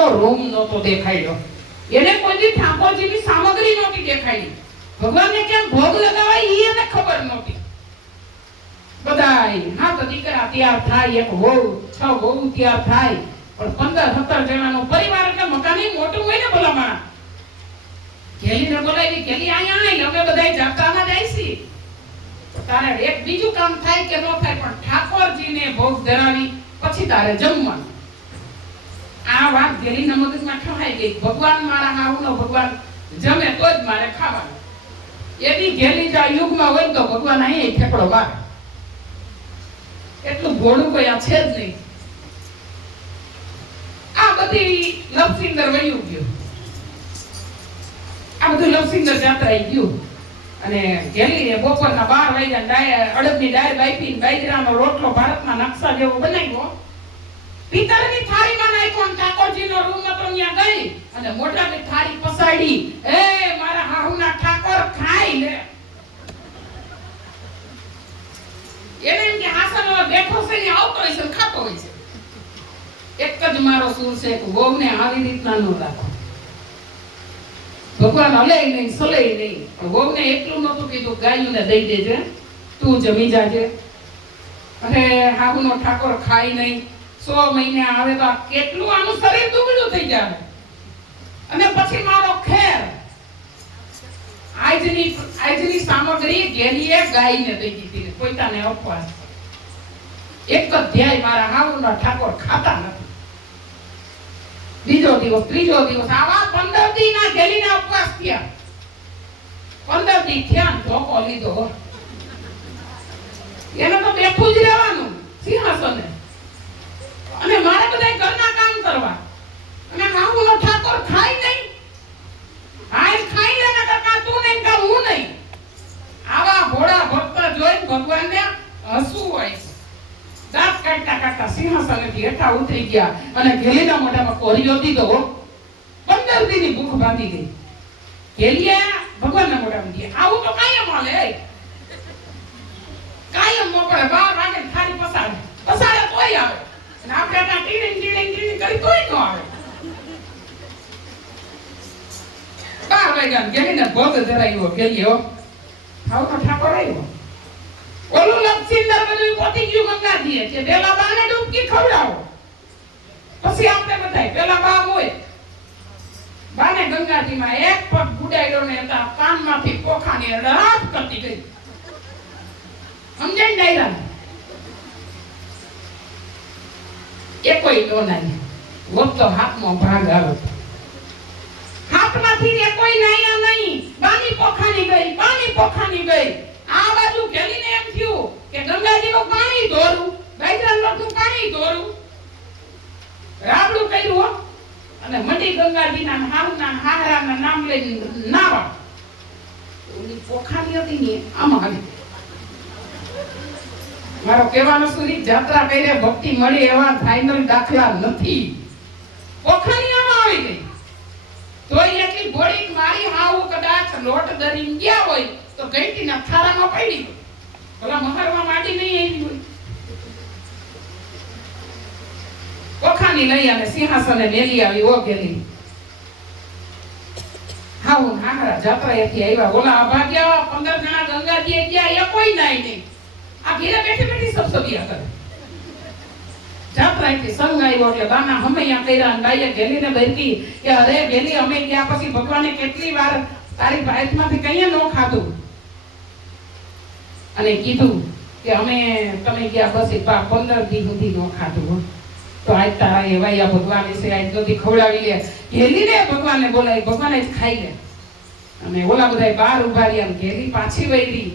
ઠાકોરજીનો room નહોતો દેખાડ્યો, એને કોઈ દી ઠાકોરજીની સામગ્રી નહોતી દેખાડી, ભગવાનને કેમ ભોગ લગાવાય ઈ એને ખબર નહોતી. બધાય હાથ દીકરા તૈયાર થાય, એક વહુ 6 વહુ તૈયાર થાય, પણ 15-17 જણાનો પરિવાર એટલે મકાની મોટું હોય ને ભલામણ. ગેલીને બોલાવી, ગેલી અહીંયા આય, અમે બધાય જાત્રામાં જઈશી. તારે એક બીજું કામ થાય કે ન થાય, પણ ઠાકોરજીને ભોગ ધરાવી પછી તારે જમવાનું. આ વાત ગેલીના મગજમાં ઠહાઈ ગઈ. ભગવાન મારા હાહુનો ભગવાન જમે તો જ મારે ખાવાનું. એની ગેલી જો યુગમાં હોય તો ભગવાન અહીં ઠેકડો મારે. એટલું ભોળું કોઈ આ છે જ નહીં. આ બધી લવસિંદર વયું ગયું, આ બધું લવસિંદર જાત્રાઈ ગયું. અને ગેલી બપોરના 12 વાગ્યા અડદની દાળ બાફી, બાજરાનો રોટલો ભારતના નકશા જેવો બનાવ્યો, પિત્તળની થાળીમાં નાખ્યો, અને ઠાકોરજીનો રૂમ હતો ત્યાં ગઈ અને મોઢાની થાળી પસાડી, એ મારા હાહુના ઠાકોર ખાઈ લે. એને એમ કે હાસનમાં બેઠો છે ને આવતો હોય છે, ખાતો હોય છે. એક જ મારો સૂર છે કે વહુને આવી રીતના ન રાખો. ભગવાન હલે નહીં, સલે નહીં, પણ વહુને એટલું નહોતું કીધું ગાયોને દઈ દેજે, તું જમી જાજે. અને હાહુનો ઠાકોર ખાઈ નહીં, 100 મહિને આવે તો કેટલું આનું શરીર દુબળું થઈ જાય. અને પછી મારો ખેર, આજની સામગ્રી ગેલીએ ગાયને દઈ દીધી, પોતાને ઉપવાસ. એક જ ધ્યાય મારા હાહુનો ઠાકોર ખાતા નથી. બીજો દિવસ, ત્રીજો દિવસ, આવા 15 દી ના ગેલીના ઉપવાસ થયા. 15 દી થયા, ધોકો લીધો. એને તો બેઠું જ રહેવાનું સિંહાસને, અને મારે બધા ઘરના કામ કરવા. અને હાહુનો ઠાકોર ખાય નહીં. આય ખાઈ લે ને કાકા, તું નહીં કે હું નહીં. આવા ભોળા ભક્ત જોઈને ભગવાનને હસવું હોય. દાંત કાઢતા કાઢતા સિંહાસનેથી હેઠા ઉતરી ગયા અને ગેલીના મોઢામાં કોરિયો દીધો. 15 દીની ભૂખ બાંધી ગઈ. ગેલીએ ભગવાનના મોઢામાં દીધી. આવું તો કાયમ હાલે, કાયમ મોકળે. 12 વાગે થાળી પસાડે તોય આવે, અને આપણે ત્યાં ટીણી કરી તોય ન આવે. 12 વાગ્યા ગેલીને ભોગ ધરાવ્યો. ગેલીઓ હાવનો ઠાકોર આવ્યો. ઓલું લક્ષિંદર બધું પોતી ગયું ગંગાજીએ કે પેલા બાને ડૂબકી ખવડાવો, પછી આપણે બધાય પેલા બા હોય. બાને ગંગાજીમાં એક પગ બુડાડ્યો ને તા કાનમાંથી પોખાની રાત કરતી ગઈ. સમજણ ડાયરા એ કોઈ તો નહીં. વખતો હાથમાં ભાગ આવે, હાથમાંથી એ કોઈ નાયા નહીં. બાની પોખાની ગઈ, બાની પોખાની ગઈ. આ બાજુ ગેલીને એમ થયું કે ગંગાજીનું પાણી ધોરું, બાજરાના લોટનું પાણી ધોરું. રાબડું કર્યું અને મંડી ગંગાજીના હાહુના હાહરાના નામ લઈને નાવા. ઓલી પોખાની હતી ને આમાં આવી. મારો કહેવાનો સુધી જાત્રા કરીને ભક્તિ મળી એવા ફાઇનલ દાખલા નથી. પોખાની આમાં આવી ગઈ. તોય એટલી ઘોડી મારી હાવ કદાચ લોટ દરીને ગયા હોય તો ગઈટીના થારામાં પડી ગઈ. ભલા મહારવા માડી નહીં આવી હોય. પોખાની લઈ અને સિંહાસને મેલી આવી. ઓ ગેલી હાવ હાહરા જાત્રાએથી આવ્યા. ઓલા અભાગ્યા 15 જણા ગંગાજીએ ગયા, એ કોઈ નાઈ નહીં. આ ઘેરે બેઠી બેઠી સબસબિયા કરે. જાત્રાએથી સંગ આવ્યો એટલે બાના હમૈયા કર્યા. અને બાઈએ ગેલીને બેઠી કે અરે ગેલી, અમે ગયા પછી ભગવાને કેટલી વાર તારી ભાઈમાંથી કઈએ ન ખાધું, અને કીધું કે અમે તમે ગયા પછી 15 દી સુધી ન ખાધું. તો આજ તારા એવા ભગવાન છે, આજ તો ખવડાવી લે. ગેલીને ભગવાનને બોલાવી, ભગવાને જ ખાઈ લે. અને ઓલા બધા બહાર ઉભા રહ્યા. ગેલી પાછી વળી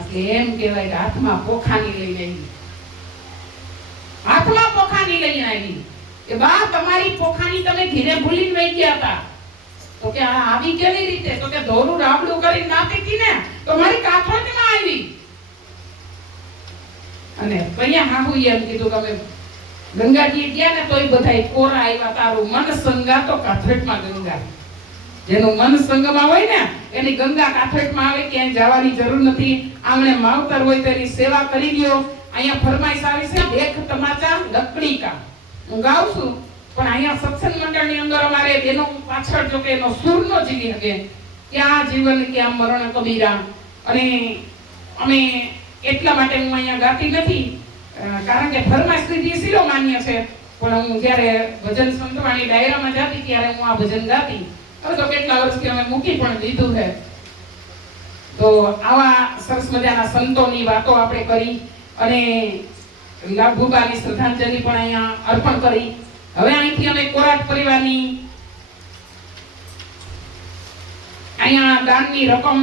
એટલે એમ કહેવાય કે હાથમાં પોખાની લઈને આવી. હાથમાં પોખાની લઈને આવી કે બા તમારી પોખાની તમે ઘીરે ભૂલીને વહી ગયા હતા. તો કે આ આવી કેવી રીતે? તો કે ધોરું રાબડું કરીને નાખી હતી ને તો મારી કાથોટમાં આવી. અને કયા હાહુએ એમ કીધું કે અમે ગંગાજી ગયા ને તોય બધાય કોરા આવ્યા. તારું મન સંગાતો કાથોટમાં ગંગા. જેનું મન સંગમાં હોય ને એની ગંગા કાથોટમાં આવે. ક્યાંય જવાની જરૂર નથી. આમણે માવતર હોય તેની સેવા કરી લ્યો. અહીંયા ફરમાઈશ આવી છે, દેખ તમાચા લકડી કા. હું ગાઉં છું પણ અહીંયા સત્સંગ મંડળ જીવનની અંદર અમારે બેનો પાછળ જો કે એનો સૂર ન જીવી શકે, ક્યાં જીવન ક્યાં મરણ કબીરા. અને અમે એટલા માટે હું અહીંયા ગાતી નથી, કારણ કે ફરમાશ લીધી શીરો માન્ય છે, પણ હું જ્યારે ભજન સંતવાણી ડાયરામાં જાતી ત્યારે હું આ ભજન ગાતી. હવે તો કેટલા વર્ષથી અમે મૂકી પણ દીધું છે. તો આવા સરસ મજાના સંતોની વાતો આપણે કરી અને લાભુબાની શ્રદ્ધાંજલિ પણ અહીંયા અર્પણ કરી. હવે અહીંથી અમે કોરાટ પરિવારની અહીંયા દાનની રકમ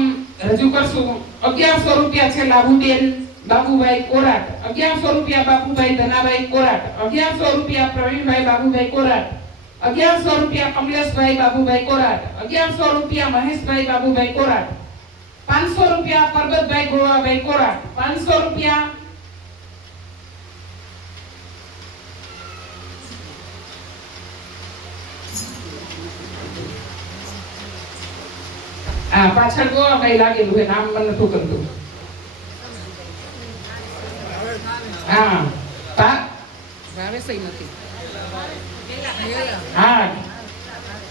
રજૂ કરશું. 1100 રૂપિયા છે લાભુબેન બાબુભાઈ કોરાટ, 1100 રૂપિયા બાબુભાઈ ધનાભાઈ કોરાટ, 1100 રૂપિયા પ્રવીણભાઈ બાબુભાઈ કોરાટ, 1100 રૂપિયા કમલેશભાઈ બાબુભાઈ કોરાટ, 1100 રૂપિયા મહેશભાઈ બાબુભાઈ કોરાટ, 500 રૂપિયા પરબતભાઈ ગોવાભાઈ કોરાટ, 500 રૂપિયા પાછળ ગોવાભાઈ લાગેલું છે, નામ મને નતું કરતું.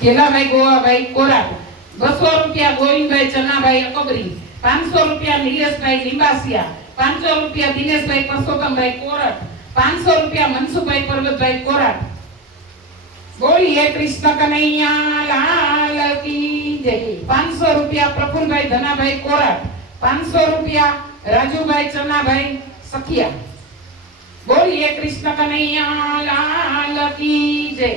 કેલાભાઈ ગોવાભાઈ કોરાટ, 200 રૂપિયા ગોવિંદભાઈ ચનાભાઈ અકબરી, 500 રૂપિયા નિલેશભાઈ લીંબાસિયા, 500 રૂપિયા દિનેશભાઈ પરસોત્તમભાઈ કોરાટ, 500 રૂપિયા મનસુખભાઈ પરબતભાઈ કોરાટ. બોલીએ કૃષ્ણ કનૈયા લાલ કી જય. 500 રૂપિયા પ્રફુલભાઈ ધનાભાઈ કોરાટ, 500 રૂપિયા રાજુભાઈ ચનાભાઈ સખિયા. બોલીએ કૃષ્ણ કનૈયા લાલ કી જય.